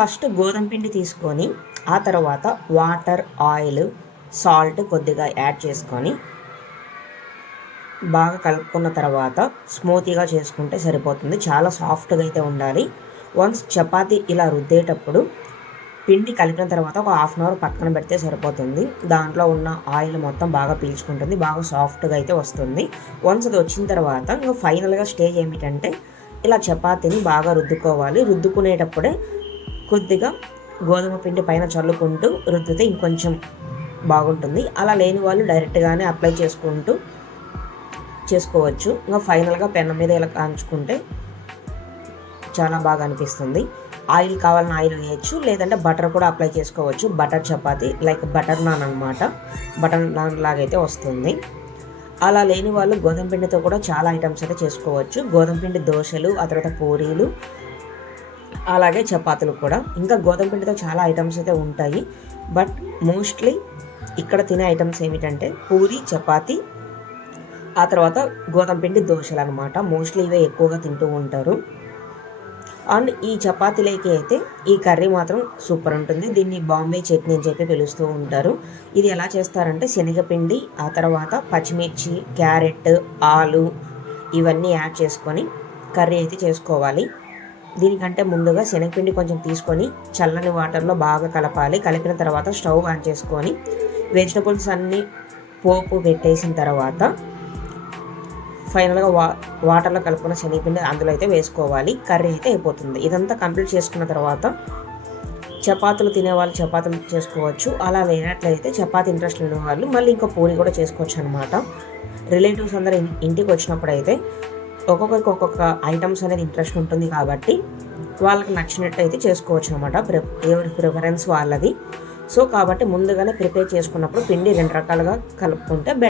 First గోధుమ పిండి తీసుకొని ఆ తర్వాత వాటర్, ఆయిల్, సాల్ట్ కొద్దిగా యాడ్ చేసుకొని బాగా కలుపుకున్న తర్వాత స్మూతీగా చేసుకుంటే సరిపోతుంది. చాలా సాఫ్ట్గా అయితే ఉండాలి. వన్స్ చపాతీ ఇలా రుద్దేటప్పుడు పిండి కలిపిన తర్వాత ఒక హాఫ్ అన్ అవర్ పక్కన పెడితే సరిపోతుంది. దాంట్లో ఉన్న ఆయిల్ మొత్తం బాగా పీల్చుకుంటుంది, బాగా సాఫ్ట్గా అయితే వస్తుంది. వన్స్ అది వచ్చిన తర్వాత ఇంకా ఫైనల్గా స్టేజ్ ఏమిటంటే ఇలా చపాతీని బాగా రుద్దుకోవాలి. రుద్దుకునేటప్పుడే కొద్దిగా గోధుమ పిండి పైన చల్లుకుంటూ రుద్దితే ఇంకొంచెం బాగుంటుంది. అలా లేని వాళ్ళు డైరెక్ట్గానే అప్లై చేసుకోవచ్చు. ఇంకా ఫైనల్గా పెనం మీద ఇలా కాంచుకుంటే చాలా బాగా అనిపిస్తుంది. ఆయిల్ కావాలని ఆయిల్ వేయచ్చు, లేదంటే బటర్ కూడా అప్లై చేసుకోవచ్చు. Butter chapati like butter non అనమాట. బటర్ నాన్ లాగైతే వస్తుంది. అలా లేని వాళ్ళు గోధుమ పిండితో కూడా చాలా ఐటమ్స్ అయితే చేసుకోవచ్చు. గోధుమ పిండి దోశలు, ఆ తర్వాత పూరీలు, అలాగే చపాతీలు కూడా. ఇంకా గోధుమ పిండితో చాలా ఐటమ్స్ అయితే ఉంటాయి. బట్ మోస్ట్లీ ఇక్కడ తినే ఐటమ్స్ ఏమిటంటే పూరి, చపాతీ, ఆ తర్వాత గోధుమ పిండి దోశలు అనమాట. మోస్ట్లీ ఇవే ఎక్కువగా తింటూ ఉంటారు. అండ్ ఈ చపాతీలకి అయితే ఈ కర్రీ మాత్రం సూపర్ ఉంటుంది. దీన్ని బాంబే చట్నీ అని చెప్పి పిలుస్తూ ఉంటారు. ఇది ఎలా చేస్తారంటే శనగపిండి, ఆ తర్వాత పచ్చిమిర్చి, క్యారెట్, ఆలు ఇవన్నీ యాడ్ చేసుకొని కర్రీ అయితే చేసుకోవాలి. దీనికంటే ముందుగా శనగపిండి కొంచెం తీసుకొని చల్లని వాటర్లో బాగా కలపాలి. కలిపిన తర్వాత స్టవ్ ఆన్ చేసుకొని వెజిటబుల్స్ అన్నీ పోపు పెట్టేసిన తర్వాత ఫైనల్గా వాటర్లో కలుపుకున్న శనగపిండి అందులో అయితే వేసుకోవాలి. కర్రీ అయితే అయిపోతుంది. ఇదంతా కంప్లీట్ చేసుకున్న తర్వాత చపాతీలు తినేవాళ్ళు చపాతీలు చేసుకోవచ్చు. అలా లేనట్లయితే చపాతీ ఇంట్రెస్ట్ ఉన్న వాళ్ళు మళ్ళీ ఇంకా పూరి కూడా చేసుకోవచ్చు అనమాట. రిలేటివ్స్ అందరూ ఇంటికి వచ్చినప్పుడు అయితే ఒక్కొక్కరికి ఒక్కొక్క ఐటమ్స్ అనేది ఇంట్రెస్ట్ ఉంటుంది కాబట్టి వాళ్ళకి నచ్చినట్టు అయితే చేసుకోవచ్చు అనమాట. ఎవరి ప్రిఫరెన్స్ వాళ్ళది. సో కాబట్టి ముందుగానే ప్రిపేర్ చేసుకున్నప్పుడు పిండి 2 రకాలుగా కలుపుకుంటే